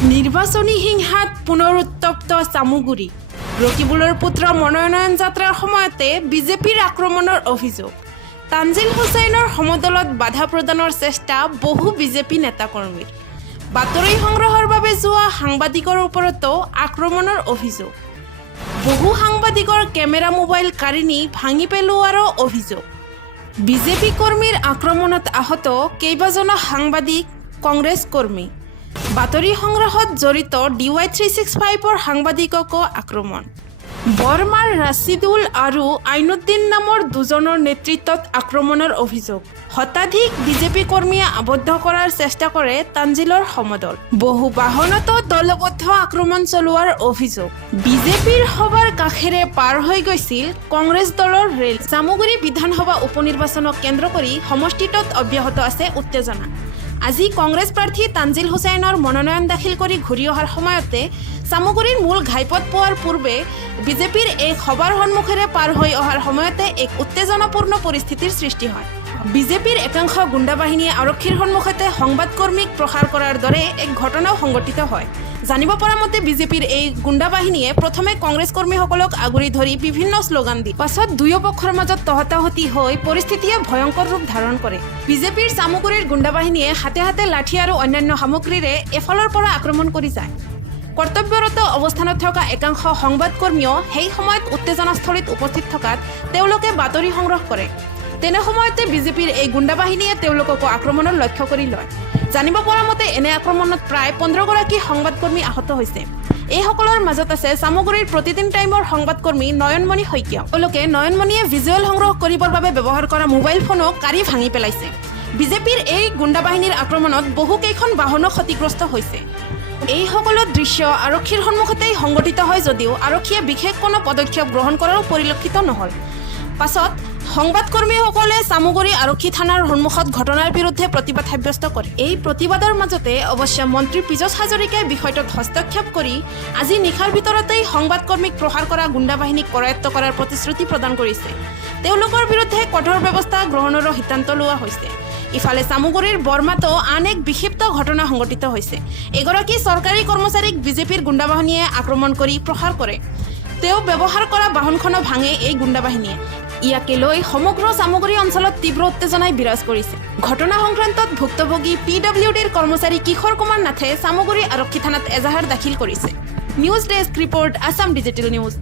নিৰ্বাচনী হিংসাত পুনৰ উত্তপ্ত চামুগুৰি ৰকিবুলৰ পুত্ৰ মনোনয়ন যাত্ৰাৰ সময়তে বিজেপিৰ আক্ৰমণৰ অভিযোগ তানজিল হুছেইনৰ সমদলত বাধা প্ৰদানৰ চেষ্টা বহু বিজেপি নেতাকৰ্মীৰ বাতৰি সংগ্ৰহৰ বাবে যোৱা সাংবাদিকৰ ওপৰতো আক্ৰমণৰ অভিযোগ বহু সাংবাদিকৰ কেমেৰা মোবাইল কাঢ়ি নি ভাঙি পেলোৱাৰো অভিযোগ বিজেপি কৰ্মীৰ আক্ৰমণত আহত কেইবাজন সাংবাদিক কংগ্ৰেছ কৰ্মী বাতৰি সংগ্ৰহত জড়িত DY365ৰ সাংবাদিককো আক্ৰমণ বৰমাৰ ৰাছিদুল আৰু আইনুদ্দিন নামৰ দুজনৰ নেতৃত্বত আক্ৰমণৰ অভিযোগ শতাধিক বিজেপি কৰ্মীয়ে আবদ্ধ কৰাৰ চেষ্টা কৰে তানজিলৰ সমদল বহু বাহনতো দলবদ্ধ আক্ৰমণ চলোৱাৰ অভিযোগ বিজেপিৰ সভাৰ কাষেৰে পাৰ হৈ গৈছিল কংগ্ৰেছ দলৰ ৰেল চামুগুৰি বিধানসভা উপনিৰ্বাচনক কেন্দ্ৰ কৰি সমষ্টিটোত অব্যাহত আছে উত্তেজনা আজি কংগ্ৰেছ প্ৰাৰ্থী তানজিল হুছেইনৰ মনোনয়ন দাখিল কৰি ঘূৰি অহাৰ সময়তে চামুগুৰিৰ মূল ঘাইপথ পোৱাৰ পূৰ্বে বিজেপিৰ এই সভাৰ সন্মুখেৰে পাৰ হৈ অহাৰ সময়তে এক উত্তেজনাপূৰ্ণ পৰিস্থিতিৰ সৃষ্টি হয় বিজেপিৰ একাংশ গুণ্ডা বাহিনীয়ে আৰক্ষীৰ সন্মুখতে সংবাদকৰ্মীক প্ৰহাৰ কৰাৰ দৰে এক ঘটনাও সংঘটিত হয় জানিব পৰা মতে বিজেপিৰ এই গুণ্ডা বাহিনীয়ে প্ৰথমে কংগ্ৰেছ কৰ্মীসকলক আগুৰি ধৰি বিভিন্ন শ্লোগান দি পাছত দুয়ো পক্ষৰ মাজত তহতাহতি হৈ পৰিস্থিতিয়ে ভয়ংকৰ ৰূপ ধাৰণ কৰে বিজেপিৰ চামুগুৰিৰ গুণ্ডা বাহিনীয়ে হাতে হাতে লাঠি আৰু অন্যান্য সামগ্ৰীৰে এফালৰ পৰা আক্ৰমণ কৰি যায় কৰ্তব্যৰত অৱস্থানত থকা একাংশ সংবাদকৰ্মীও সেই সময়ত উত্তেজনাস্থলীত উপস্থিত থকাত তেওঁলোকে বাতৰি সংগ্ৰহ কৰে তেনে সময়তে বিজেপিৰ এই গুণ্ডা বাহিনীয়ে তেওঁলোককো আক্ৰমণৰ লক্ষ্য কৰি লয় জানিব পৰা মতে এনে আক্ৰমণত প্ৰায় 15গৰাকী সংবাদকৰ্মী আহত হৈছে এইসকলৰ মাজত আছে চামুগুৰিৰ প্ৰতিদিন টাইমৰ সংবাদকৰ্মী নয়নমণি শইকীয়া তেওঁলোকে নয়নমণিয়ে ভিজুৱেল সংগ্ৰহ কৰিবৰ বাবে ব্যৱহাৰ কৰা মোবাইল ফোনো কাঢ়ি ভাঙি পেলাইছে বিজেপিৰ এই গুণ্ডা বাহিনীৰ আক্ৰমণত বহুকেইখন বাহনো ক্ষতিগ্ৰস্ত হৈছে এইসকলৰ দৃশ্য আৰক্ষীৰ সন্মুখতেই সংঘটিত হয় যদিও আৰক্ষীয়ে বিশেষ কোনো পদক্ষেপ গ্ৰহণ কৰাৰো পৰিলক্ষিত নহল পাছত সংবাদকৰ্মীসকলে চামুগুৰি আৰক্ষী থানাৰ সন্মুখত ঘটনাৰ বিৰুদ্ধে প্ৰতিবাদ সাব্যস্ত কৰে এই প্ৰতিবাদৰ মাজতে অৱশ্য মন্ত্ৰী পীযুষ হাজৰিকাই বিষয়টোত হস্তক্ষেপ কৰি আজি নিশাৰ ভিতৰতেই সংবাদকৰ্মীক প্ৰহাৰ কৰা গুণ্ডা বাহিনীক কৰায়ত্ব কৰাৰ প্ৰতিশ্ৰুতি প্ৰদান কৰিছে তেওঁলোকৰ বিৰুদ্ধে কঠোৰ ব্যৱস্থা গ্ৰহণৰো সিদ্ধান্ত লোৱা হৈছে ইফালে চামুগুৰিৰ বৰমাতো আন এক বিক্ষিপ্ত ঘটনা সংঘটিত হৈছে এগৰাকী চৰকাৰী কৰ্মচাৰীক বিজেপিৰ গুণ্ডা বাহিনীয়ে আক্ৰমণ কৰি প্ৰহাৰ কৰে তেওঁ ব্যৱহাৰ কৰা বাহনখনো ভাঙে এই গুণ্ডা বাহিনীয়ে ইয়াকে লৈ সমগ্ৰ চামুগুৰি অঞ্চলত তীব্ৰ উত্তেজনাই বিৰাজ কৰিছে ঘটনা সংক্ৰান্তত ভুক্তভোগী PWDৰ কৰ্মচাৰী কিশোৰ কুমাৰ নাথে চামুগুৰি আৰক্ষী থানাত এজাহাৰ দাখিল কৰিছে news desk report Assam digital news